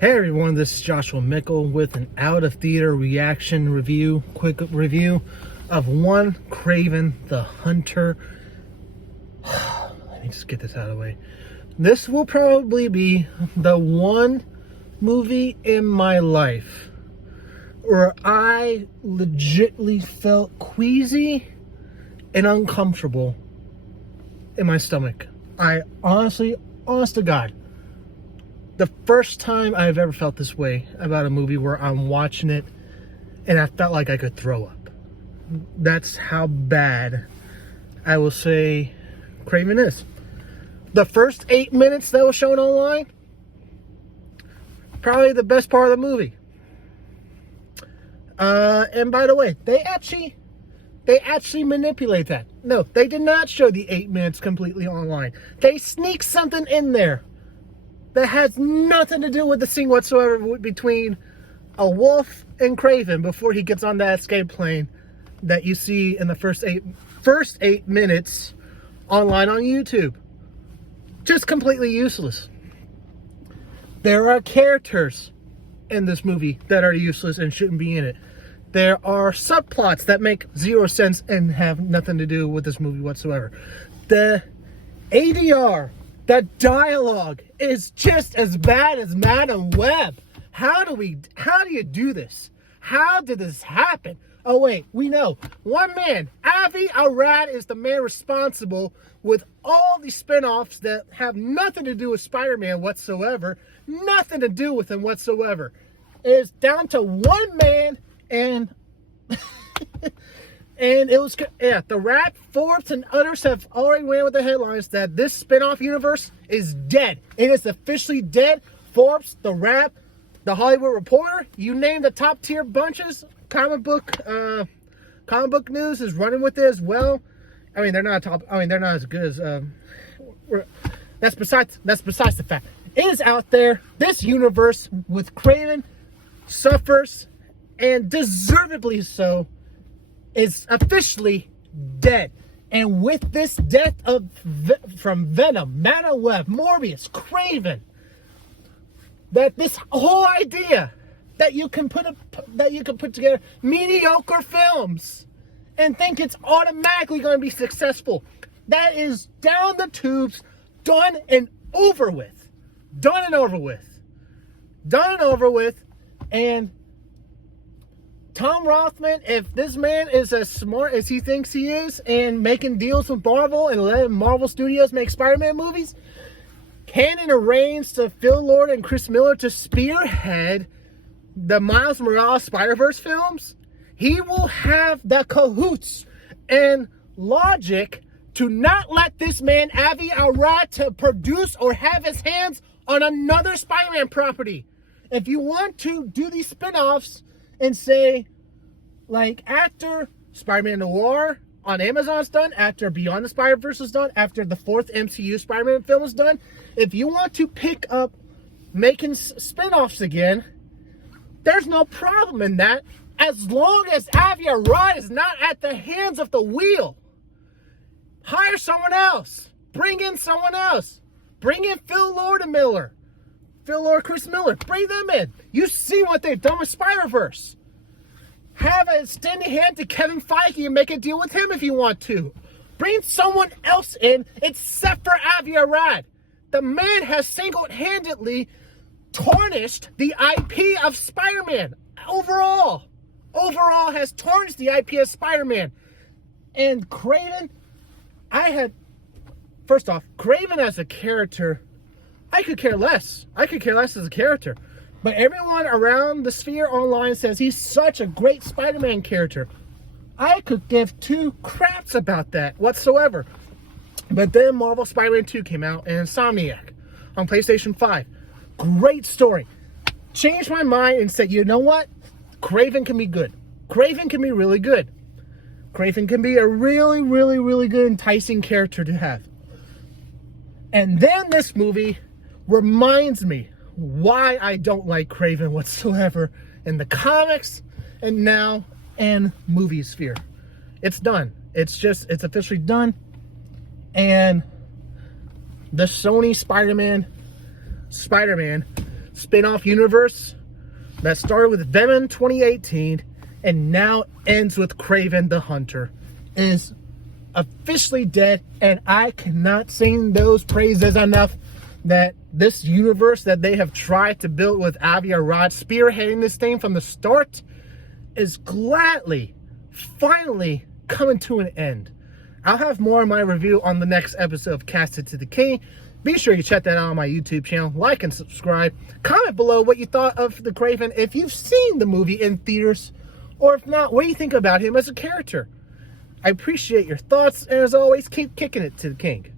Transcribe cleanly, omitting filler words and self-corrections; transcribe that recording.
Hey everyone, this is Joshua Mickle with an out-of-theater reaction review, quick review of one Kraven the Hunter. Let me just get this out of the way. This will probably be the one movie in my life where I legitimately felt queasy and uncomfortable in my stomach. Honest to God, the first time I've ever felt this way about a movie where I'm watching it and I felt like I could throw up. That's how bad I will say Kraven is. The first 8 minutes that was shown online, probably the best part of the movie. And by the way, they actually manipulate that. No, they did not show the 8 minutes completely online. They sneak something in there that has nothing to do with the scene whatsoever between a wolf and Kraven before he gets on that escape plane that you see in the first eight minutes online on YouTube. Just completely useless. There are characters in this movie that are useless and shouldn't be in it. There are subplots that make zero sense and have nothing to do with this movie whatsoever. The ADR, the dialogue is just as bad as Madam Web. How do you do this? How did this happen? Oh wait, we know. One man, Avi Arad, is the man responsible with all these spin-offs that have nothing to do with Spider-Man whatsoever. Nothing to do with him whatsoever. It's down to one man and and it was, the Rap, Forbes, and others have already ran with the headlines that this spin-off universe is dead. It is officially dead. Forbes, the Rap, the Hollywood Reporter, you name the top tier bunches. Comic book news is running with it as well. I mean, they're not as good as that's besides the fact. It is out there. This universe with Kraven suffers, and deservedly so, is officially dead. And with this death from Venom, Madam Web, Morbius, Kraven, that this whole idea that you can put together mediocre films and think it's automatically going to be successful, that is down the tubes, done and over with. Done and over with. And Tom Rothman, if this man is as smart as he thinks he is and making deals with Marvel and letting Marvel Studios make Spider-Man movies, can arrange to Phil Lord and Chris Miller to spearhead the Miles Morales Spider-Verse films, he will have the cahoots and logic to not let this man, Avi Arad, to produce or have his hands on another Spider-Man property. If you want to do these spin-offs and say, like, after Spider-Man Noir on Amazon's done, after Beyond the Spider-Verse is done, after the 4th MCU Spider-Man film is done, if you want to pick up making spin-offs again, there's no problem in that, as long as Avi Arad is not at the hands of the wheel. Hire someone else. Bring in someone else. Bring in Phil Lord, Chris Miller. Bring them in. You see what they've done with Spider-Verse. Have a extended hand to Kevin Feige and make a deal with him if you want to. Bring someone else in except for Avi Arad. The man has single-handedly tarnished the IP of Spider-Man. Overall has tarnished the IP of Spider-Man. And Kraven, first off, Kraven as a character, I could care less. As a character. But everyone around the sphere online says he's such a great Spider-Man character. I could give two craps about that whatsoever. But then Marvel Spider-Man 2 came out and Insomniac on PlayStation 5. Great story. Changed my mind and said, you know what? Kraven can be good. Kraven can be really good. Kraven can be a really, really, really good, enticing character to have. And then this movie reminds me why I don't like Kraven whatsoever in the comics and now in movie sphere. It's done. It's officially done. And the Sony Spider-Man spin-off universe that started with Venom 2018 and now ends with Kraven the Hunter is officially dead, and I cannot sing those praises enough that this universe that they have tried to build with Arad spearheading this thing from the start is gladly, finally coming to an end. I'll have more of my review on the next episode of Casted to the King. Be sure you check that out on my YouTube channel. Like and subscribe. Comment below what you thought of the Kraven, if you've seen the movie in theaters, or if not, what do you think about him as a character? I appreciate your thoughts, and as always, keep kicking it to the king.